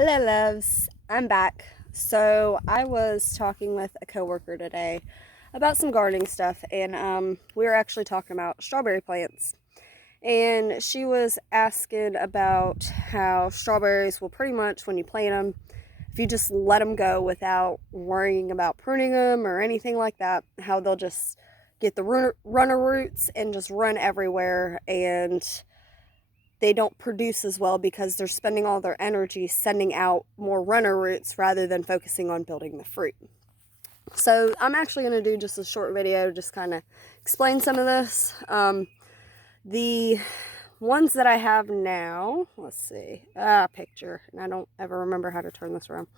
Hello, loves. I'm back. So I was talking with a coworker today about some gardening stuff, and we were actually talking about strawberry plants. And she was asking about how strawberries will pretty much, when you plant them, if you just let them go without worrying about pruning them or anything like that, how they'll just get the runner roots and just run everywhere, and they don't produce as well because they're spending all their energy sending out more runner roots rather than focusing on building the fruit. So I'm actually going to do just a short video, just kind of explain some of this. The ones that I have now, let's see, picture, and I don't ever remember how to turn this around.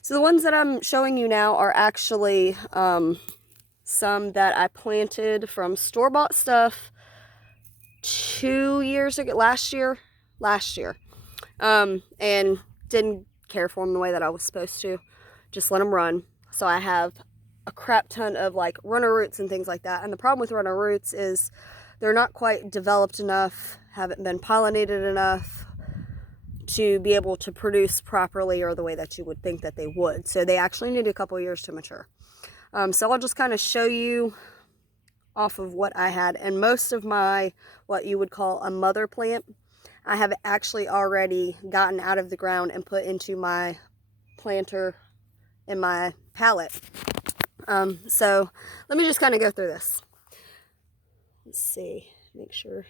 So the ones that I'm showing you now are actually some that I planted from store-bought stuff 2 years ago, last year, and didn't care for them the way that I was supposed to. Just let them run. So I have a crap ton of like runner roots and things like that. And the problem with runner roots is they're not quite developed enough, haven't been pollinated enough to be able to produce properly or the way that you would think that they would. So they actually need a couple years to mature. So I'll just kind of show you off of what I had, and most of my what you would call a mother plant I have actually already gotten out of the ground and put into my planter in my pallet. So let me just kind of go through this. Let's see, make sure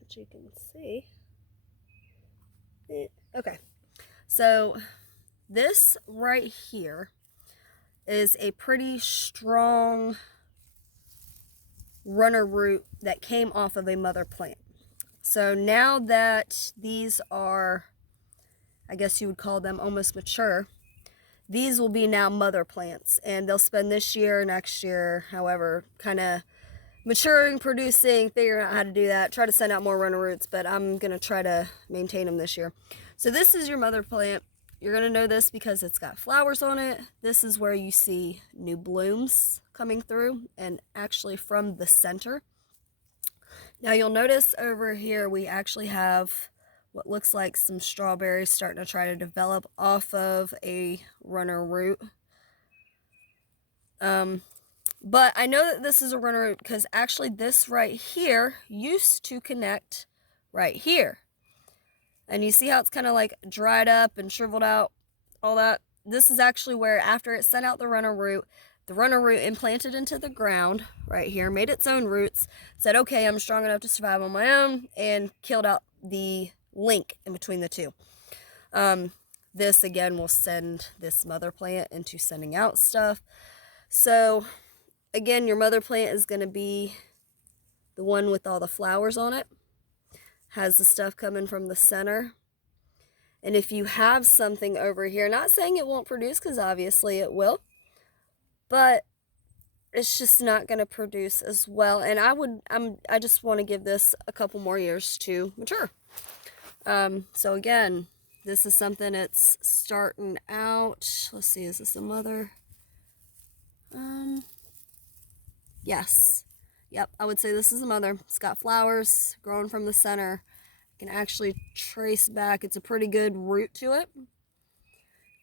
that you can see it. Okay, so this right here is a pretty strong runner root that came off of a mother plant. So now that these are, I guess you would call them almost mature, these will be now mother plants, and they'll spend this year, next year, however, kind of maturing, producing, figuring out how to do that, try to send out more runner roots, but I'm going to try to maintain them this year. So this is your mother plant. You're going to know this because it's got flowers on it. This is where you see new blooms coming through, and actually from the center. Now you'll notice over here we actually have what looks like some strawberries starting to try to develop off of a runner root. But I know that this is a runner root because actually this right here used to connect right here. And you see how it's kind of like dried up and shriveled out, all that? This is actually where, after it sent out the runner root implanted into the ground right here, made its own roots, said, okay, I'm strong enough to survive on my own, and killed out the link in between the two. This again will send this mother plant into sending out stuff. So again, your mother plant is going to be the one with all the flowers on it, has the stuff coming from the center. And if you have something over here, not saying it won't produce, because obviously it will, but it's just not going to produce as well. And I just want to give this a couple more years to mature. So again, this is something that's starting out. Let's see, is this a mother? Yes. Yep, I would say this is a mother. It's got flowers growing from the center. You can actually trace back. It's a pretty good root to it.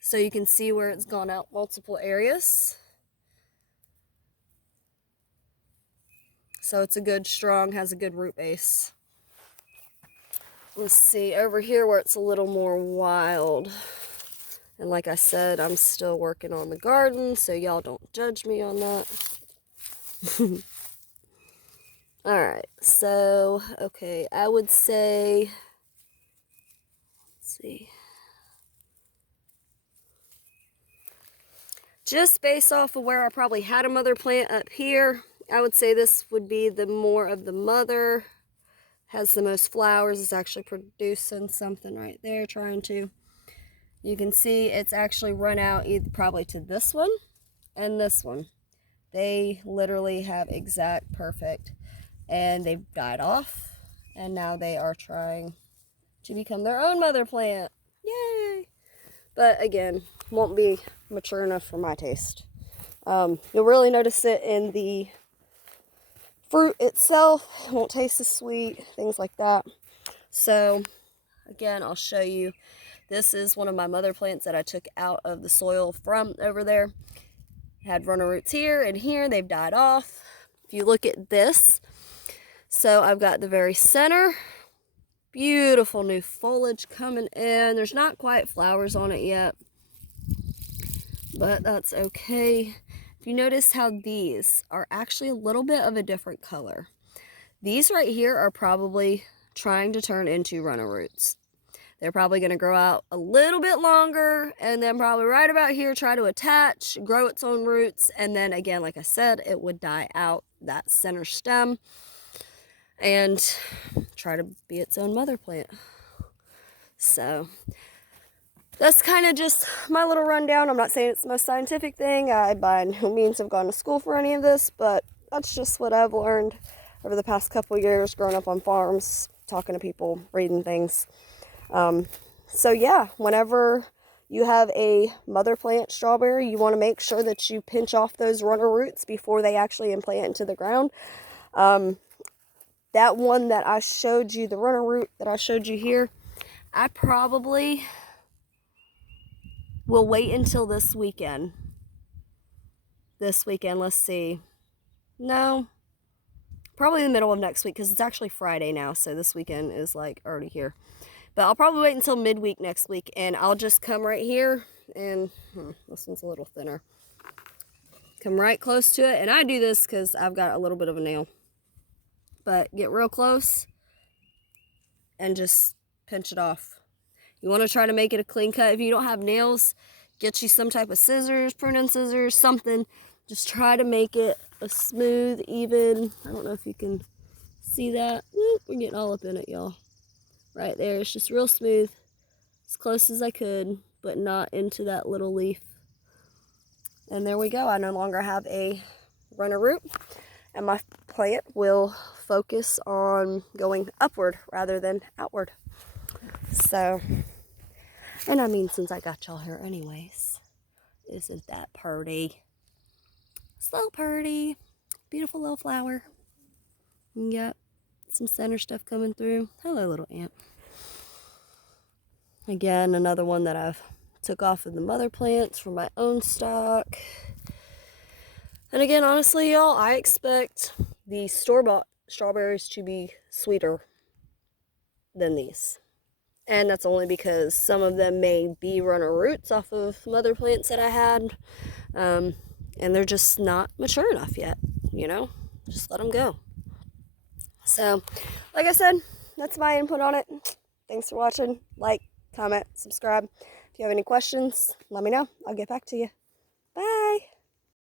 So you can see where it's gone out multiple areas. So it's a good, strong, has a good root base. Let's see, over here where it's a little more wild. And like I said, I'm still working on the garden, so y'all don't judge me on that. Alright, so, okay, I would say, let's see. Just based off of where I probably had a mother plant up here, I would say this would be the more of the mother. Has the most flowers. It's actually producing something right there, trying to. You can see it's actually run out either probably to this one and this one. They literally have exact perfect, and they've died off, and now they are trying to become their own mother plant. Yay! But again, won't be mature enough for my taste. You'll really notice it in the fruit itself. It won't taste as sweet, things like that. So again, I'll show you. This is one of my mother plants that I took out of the soil from over there. Had runner roots here and here. They've died off. If you look at this, so I've got the very center. Beautiful new foliage coming in. There's not quite flowers on it yet, but that's okay. If you notice how these are actually a little bit of a different color. These right here are probably trying to turn into runner roots. They're probably going to grow out a little bit longer, and then probably right about here try to attach, grow its own roots, and then again, like I said, it would die out that center stem and try to be its own mother plant. So that's kind of just my little rundown. I'm not saying it's the most scientific thing. I by no means have gone to school for any of this, but that's just what I've learned over the past couple years growing up on farms, talking to people, reading things. So yeah, whenever you have a mother plant strawberry, you want to make sure that you pinch off those runner roots before they actually implant into the ground. That one that I showed you, the runner root that I showed you here, I probably will wait until this weekend. This weekend, let's see. No, probably the middle of next week, because it's actually Friday now, so this weekend is like already here. But I'll probably wait until midweek next week, and I'll just come right here, and this one's a little thinner. Come right close to it, and I do this because I've got a little bit of a nail. But get real close and just pinch it off. You want to try to make it a clean cut. If you don't have nails, get you some type of scissors, pruning scissors, something. Just try to make it a smooth, even, I don't know if you can see that. Woo, we're getting all up in it, y'all. Right there, it's just real smooth, as close as I could, but not into that little leaf. And there we go. I no longer have a runner root, and my plant will focus on going upward rather than outward. So, and I mean, since I got y'all here anyways, isn't that pretty? So pretty. Beautiful little flower. Yep. Some center stuff coming through. Hello, little ant. Again, another one that I've took off of the mother plants for my own stock. And again, honestly, y'all, I expect the store-bought strawberries to be sweeter than these. And that's only because some of them may be runner roots off of mother plants that I had. And they're just not mature enough yet, you know? Just let them go. So, like I said, that's my input on it. Thanks for watching. Like, comment, subscribe. If you have any questions, let me know. I'll get back to you. Bye.